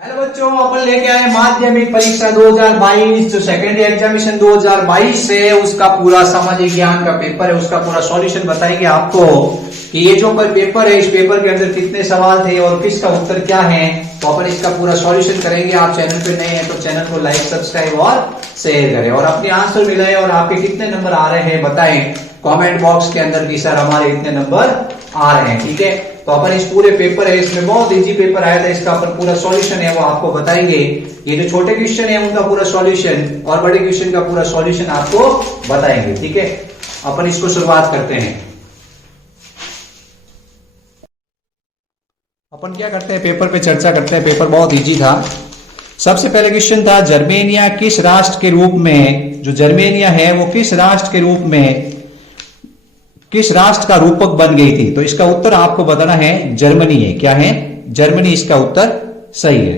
Hello बच्चों, अपन लेके आए माध्यमिक परीक्षा 2022 जो सेकेंडरी एग्जामिनेशन 2022 है उसका पूरा सामाजिक ज्ञान का पेपर है, उसका पूरा सॉल्यूशन बताएंगे आपको कि ये जो पेपर है इस पेपर के अंदर कितने सवाल थे और किसका उत्तर क्या है। तो अपन इसका पूरा सॉल्यूशन करेंगे। आप चैनल पे नए हैं तो चैनल को लाइक सब्सक्राइब और शेयर करें और अपने आंसर मिलाएं और आपके कितने नंबर आ रहे हैं बताएं कमेंट बॉक्स के अंदर कि सर हमारे इतने नंबर आ रहे हैं। ठीक है, तो अपन इस पूरे पेपर है, इसमें बहुत इजी पेपर आया था, इसका अपन पूरा सॉल्यूशन है वो आपको बताएंगे। ये जो छोटे क्वेश्चन है उनका पूरा सॉल्यूशन और बड़े क्वेश्चन का पूरा सॉल्यूशन आपको बताएंगे। ठीक है, अपन इसको शुरुआत करते हैं। अपन क्या करते हैं, पेपर पे चर्चा करते हैं। पेपर बहुत इजी था। सबसे पहले क्वेश्चन था जर्मेनिया किस राष्ट्र के रूप में, जो जर्मेनिया है वो किस राष्ट्र के रूप में, किस राष्ट्र का रूपक बन गई थी। तो इसका उत्तर आपको बताना है जर्मनी है। क्या है? जर्मनी इसका उत्तर सही है।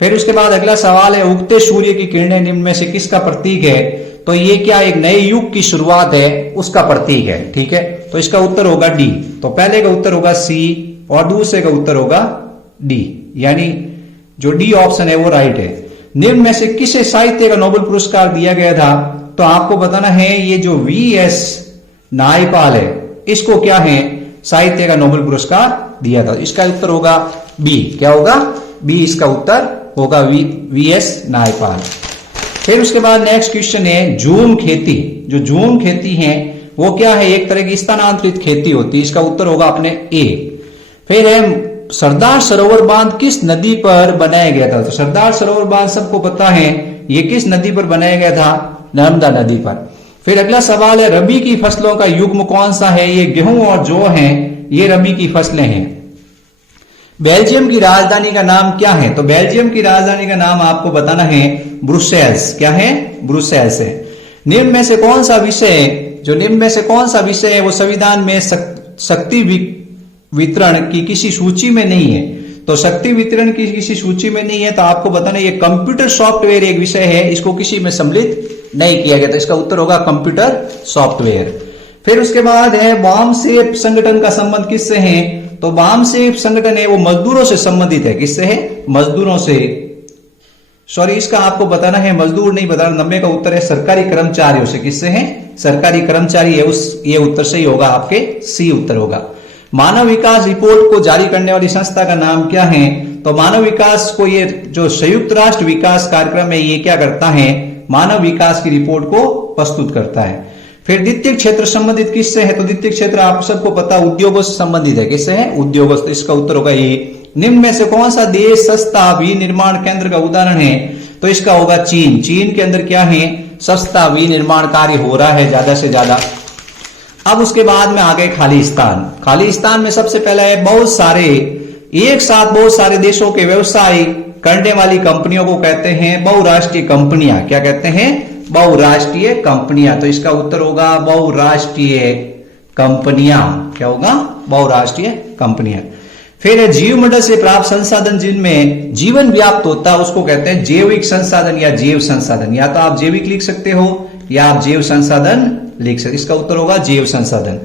फिर उसके बाद अगला सवाल है उगते सूर्य की किरणें निम्न में से किसका प्रतीक है। तो ये क्या एक नए युग की शुरुआत है उसका प्रतीक है। ठीक है, तो इसका उत्तर होगा डी। तो पहले का उत्तर होगा सी और दूसरे का उत्तर होगा डी, यानी जो डी ऑप्शन है वो राइट है। निम्न में से किसे साहित्य का नोबेल पुरस्कार दिया गया था। तो आपको बताना है ये जो वी.एस. नायपाल है इसको क्या है साहित्य का नोबेल पुरस्कार दिया था। इसका उत्तर होगा बी। क्या होगा? बी इसका उत्तर होगा वी.एस. नायपाल। फिर उसके बाद नेक्स्ट क्वेश्चन है झूम खेती। जो झूम खेती है वो क्या है, एक तरह की स्थानांतरित खेती होती है। इसका उत्तर होगा अपने ए। फिर है सरदार सरोवर बांध किस नदी पर बनाया गया था। तो सरदार सरोवर बांध सबको पता है ये किस नदी पर बनाया गया था, नर्मदा नदी पर। फिर अगला सवाल है रबी की फसलों का युग्म कौन सा है। ये गेहूं और जौ हैं, ये रबी की फसलें हैं। बेल्जियम की राजधानी का नाम क्या है। तो बेल्जियम की राजधानी का नाम आपको बताना है ब्रुसेल्स। क्या है? ब्रुसेल्स है। निम्न में से कौन सा विषय, जो निम्न में से कौन सा विषय है वो संविधान में शक्ति वितरण की किसी सूची में नहीं है। तो शक्ति वितरण की किसी सूची में नहीं है तो आपको बताना ये कंप्यूटर सॉफ्टवेयर एक विषय है, इसको किसी में सम्मिलित नहीं किया गया। तो इसका उत्तर होगा कंप्यूटर सॉफ्टवेयर। फिर उसके बाद है वामसेप संगठन का संबंध किससे है। तो वामसेप संगठन है वो मजदूरों से संबंधित है। किससे है? मजदूरों से। सॉरी, इसका आपको बताना है मजदूर नहीं बताना। 90 का उत्तर है सरकारी कर्मचारियों से। किससे है? सरकारी कर्मचारी है उस, ये उत्तर सही होगा, आपके सी उत्तर होगा। मानव विकास रिपोर्ट को जारी करने वाली संस्था का नाम क्या है। तो मानव विकास को ये जो संयुक्त राष्ट्र विकास कार्यक्रम है ये क्या करता है, मानव विकास की रिपोर्ट को प्रस्तुत करता है। फिर द्वितीय क्षेत्र संबंधित किससे है। तो द्वितीय क्षेत्र आप सबको पता उद्योगों से संबंधित है। किससे है? उद्योगों से। इसका उत्तर होगा ये। निम्न में से कौन सा देश सस्ता विनिर्माण केंद्र का उदाहरण है। तो इसका होगा चीन। चीन के अंदर क्या है, सस्ता विनिर्माण कार्य हो रहा है ज्यादा से ज्यादा। अब उसके बाद में आ गए खालिस्तान। खालिस्तान में सबसे पहला है बहुत सारे, एक साथ बहुत सारे देशों के व्यवसाय करने वाली कंपनियों को कहते हैं बहुराष्ट्रीय कंपनियां। क्या कहते हैं? बहुराष्ट्रीय कंपनियां। तो इसका उत्तर होगा बहुराष्ट्रीय कंपनियां। क्या होगा? बहुराष्ट्रीय कंपनियां। फिर जीवमंडल से प्राप्त संसाधन जिनमें जीवन व्याप्त होता है उसको कहते हैं जैविक संसाधन या जैव संसाधन। या तो आप जैविक लिख सकते हो या आप जैव संसाधन लिख सकते। इसका उत्तर होगा जैव संसाधन।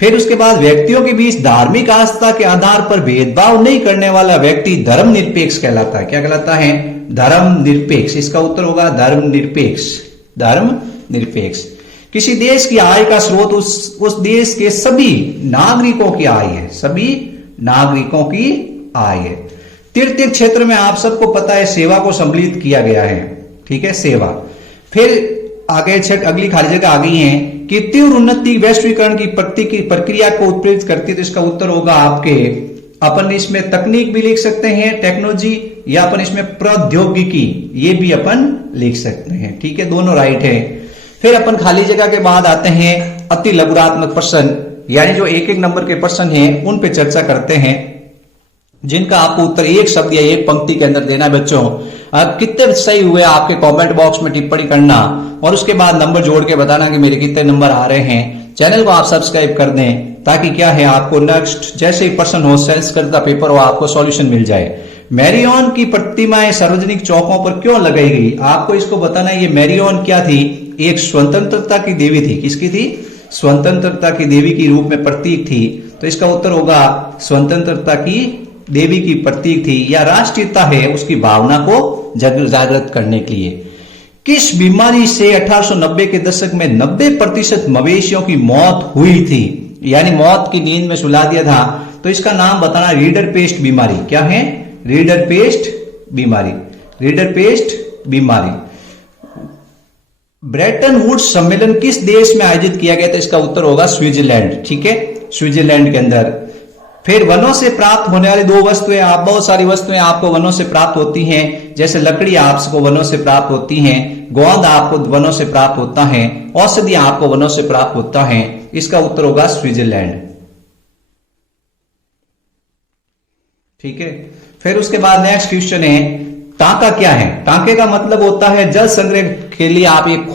फिर उसके बाद व्यक्तियों के बीच धार्मिक आस्था के आधार पर भेदभाव नहीं करने वाला व्यक्ति धर्म निरपेक्ष कहलाता है। क्या कहलाता है? धर्म निरपेक्ष। इसका उत्तर होगा धर्म निरपेक्ष। धर्म निरपेक्ष। किसी देश की आय का स्रोत उस देश के सभी नागरिकों की आय है। सभी नागरिकों की आय है। तृतीय क्षेत्र में आप सबको पता है सेवा को सम्मिलित किया गया है। ठीक है, सेवा। फिर आगे अगली खाली जगह आ गई है कि तीव्र उन्नति वैश्वीकरण की प्रक्रिया को उत्प्रेरित करती है। तो इसका उत्तर होगा आपके, अपन इसमें तकनीक भी लिख सकते हैं टेक्नोलॉजी, या अपन इसमें प्रौद्योगिकी ये भी अपन लिख सकते हैं। ठीक है, दोनों राइट है। फिर अपन खाली जगह के बाद आते हैं अति लघुरात्मक प्रश्न, यानी जो एक एक नंबर के प्रश्न हैं उन पे चर्चा करते हैं जिनका आपको उत्तर एक शब्द या एक पंक्ति के अंदर देना है। बच्चों अब कितने सही हुए आपके कमेंट बॉक्स में टिप्पणी करना और उसके बाद नंबर जोड़ के बताना कि मेरे कितने नंबर आ रहे हैं। चैनल को आप सब्सक्राइब कर दें ताकि क्या है आपको नेक्स्ट जैसे ही प्रश्न हो, संस्कृत का पेपर हो, आपको सॉल्यूशन मिल जाए। मैरियन की प्रतिमाएं सार्वजनिक चौकों पर क्यों लगाई गई। आपको इसको बताना है ये मैरियन क्या थी, एक स्वतंत्रता की देवी थी। किसकी थी? स्वतंत्रता की देवी की रूप में प्रतीक थी। तो इसका उत्तर होगा स्वतंत्रता की देवी की प्रतीक थी या राष्ट्रीयता है उसकी भावना को जागृत करने के लिए। किस बीमारी से 1890 के दशक में 90% मवेशियों की मौत हुई थी, यानी मौत की नींद में सुला दिया था? तो इसका नाम बताना, रीडर पेस्ट बीमारी। क्या है? रीडर पेस्ट बीमारी। रीडर पेस्ट बीमारी। ब्रेटन वुड्स सम्मेलन किस देश में आयोजित किया गया था? इसका उत्तर होगा स्विट्जरलैंड। ठीक है, स्विट्जरलैंड के अंदर। फिर वनों से प्राप्त होने वाली दो वस्तुएं, आप बहुत सारी वस्तुएं आपको वनों से प्राप्त होती हैं, जैसे लकड़ी आपको वनों से प्राप्त होती हैं, गोंद आपको वनों से प्राप्त होता है, औषधियां आपको वनों से प्राप्त होता है। इसका उत्तर होगा स्विट्जरलैंड। ठीक है, फिर उसके बाद नेक्स्ट क्वेश्चन है, टांका क्या है? टांके का मतलब होता है जल संग्रह के लिए आप एक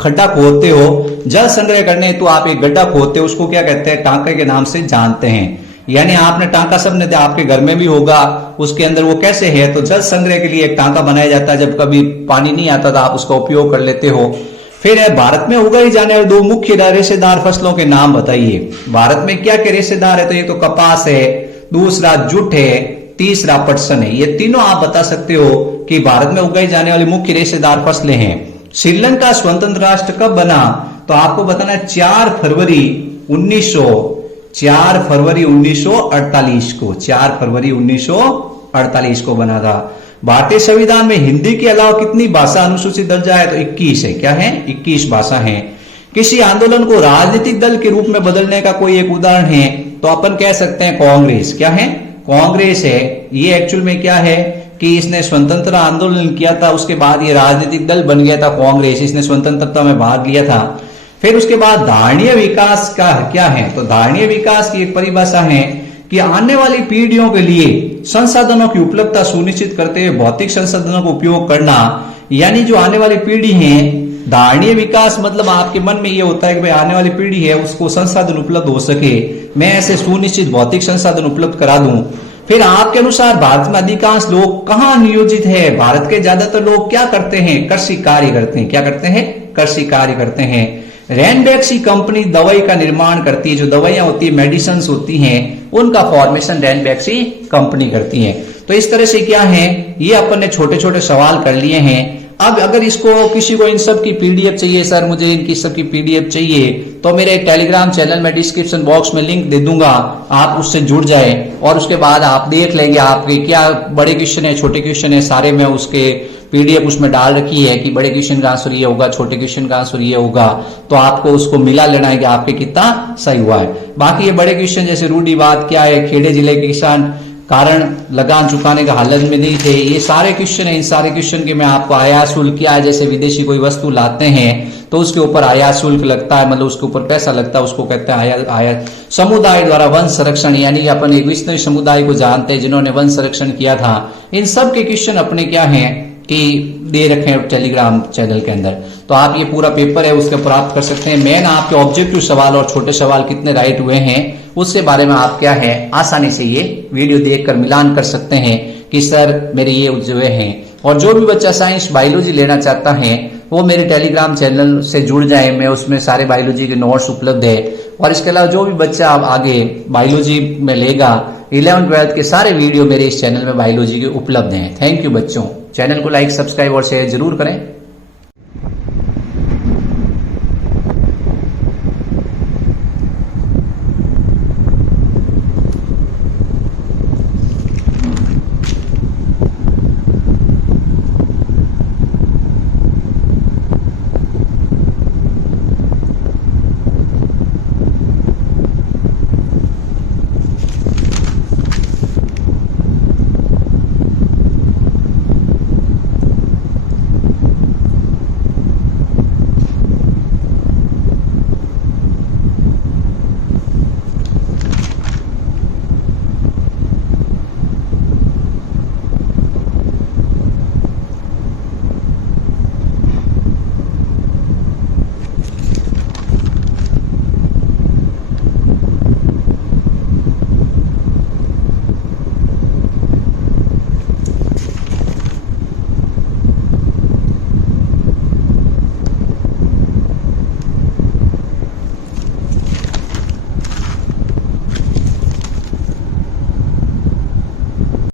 खड्डा खोदते हो, जल संग्रह करने हेतु आप एक गड्ढा खोदते हो, उसको क्या कहते हैं? टांके के नाम से जानते हैं। यानी आपने टांका, सबने आपके घर में भी होगा, उसके अंदर वो कैसे है? तो जल संग्रह के लिए एक टांका बनाया जाता है, जब कभी पानी नहीं आता तो आप उसका उपयोग कर लेते हो। फिर है, भारत में उगाई जाने वाली दो मुख्य रेशेदार फसलों के नाम बताइए। भारत में क्या क्या रेशेदार है? तो ये तो कपास है, दूसरा जुट है, तीसरा पटसन है। ये तीनों आप बता सकते हो कि भारत में उगाई जाने वाली मुख्य रेशेदार फसलें हैं। श्रीलंका स्वतंत्र राष्ट्र कब बना? तो आपको बताना है 4 फरवरी 1948 को। 4 फरवरी 1948 को बना था। भारतीय संविधान में हिंदी के अलावा कितनी भाषा अनुसूचित दर्जा है? तो 21 है। क्या है? 21 भाषा है। किसी आंदोलन को राजनीतिक दल के रूप में बदलने का कोई एक उदाहरण है? तो अपन कह सकते हैं कांग्रेस। क्या है? कांग्रेस है। ये एक्चुअल में क्या है कि इसने स्वतंत्रता आंदोलन किया था, उसके बाद ये राजनीतिक दल बन गया था कांग्रेस, इसने स्वतंत्रता में भाग लिया था। फिर उसके बाद धारणीय विकास का क्या है? तो धारणीय विकास की एक परिभाषा है कि आने वाली पीढ़ियों के लिए संसाधनों की उपलब्धता सुनिश्चित करते हुए भौतिक संसाधनों का उपयोग करना। यानी जो आने वाली पीढ़ी है, धारणीय विकास मतलब आपके मन में ये होता है कि भाई आने वाली पीढ़ी है उसको संसाधन उपलब्ध हो सके, मैं ऐसे सुनिश्चित भौतिक संसाधन उपलब्ध करा दूं। फिर आपके अनुसार भारत में अधिकांश लोग कहाँ नियोजित है? भारत के ज्यादातर लोग क्या करते हैं? कृषि कार्य करते हैं। क्या करते हैं? कृषि कार्य करते हैं। रैनबैक्सी कंपनी दवाई का निर्माण करती है, जो दवाइयां होती है, मेडिसिन होती हैं, उनका फॉर्मेशन रैनबैक्सी कंपनी करती है। तो इस तरह से क्या है, ये अपन ने छोटे छोटे सवाल कर लिए हैं। अब अगर इसको किसी को इन सब की पीडीएफ चाहिए, सर मुझे इनकी सब की पीडीएफ चाहिए, तो मेरे टेलीग्राम चैनल में डिस्क्रिप्शन बॉक्स में लिंक दे दूंगा, आप उससे जुड़ जाए और उसके बाद आप देख लेंगे आपके क्या बड़े क्वेश्चन है, छोटे क्वेश्चन है, सारे में उसके पीडीएफ उसमें डाल रखी है कि बड़े क्वेश्चन का आंसर ये होगा, छोटे क्वेश्चन का आंसर ये होगा, तो आपको उसको मिला लेना है कि आपके कितना सही हुआ है। बाकी ये बड़े क्वेश्चन जैसे रूढ़िवाद क्या है, खेड़े जिले के किसान कारण लगान चुकाने का हालत में नहीं थे, ये सारे क्वेश्चन है। इन सारे क्वेश्चन के मैं आपको आयात शुल्क क्या है, जैसे विदेशी कोई वस्तु लाते हैं तो उसके ऊपर आयात शुल्क लगता है, मतलब उसके ऊपर पैसा लगता है, उसको कहते हैं आयात। समुदाय द्वारा वन संरक्षण, यानी कि अपन एक विष्णु समुदाय को जानते हैं जिन्होंने वन संरक्षण किया था। इन सब के क्वेश्चन अपने क्या है कि दे रखे हैं टेलीग्राम चैनल के अंदर, तो आप ये पूरा पेपर है उसके प्राप्त कर सकते हैं। मेन आपके ऑब्जेक्टिव सवाल और छोटे सवाल कितने राइट हुए हैं उसके बारे में आप क्या है आसानी से ये वीडियो देखकर मिलान कर सकते हैं कि सर मेरे ये हुए हैं। और जो भी बच्चा साइंस बायोलॉजी लेना चाहता है वो मेरे टेलीग्राम चैनल से जुड़ जाए, मैं उसमें सारे बायोलॉजी के नोट्स उपलब्ध है। और इसके अलावा जो भी बच्चा आप आगे बायोलॉजी में लेगा 11th-12th के सारे वीडियो मेरे इस चैनल में बायोलॉजी के उपलब्ध हैं। थैंक यू बच्चों, चैनल को लाइक सब्सक्राइब और शेयर जरूर करें।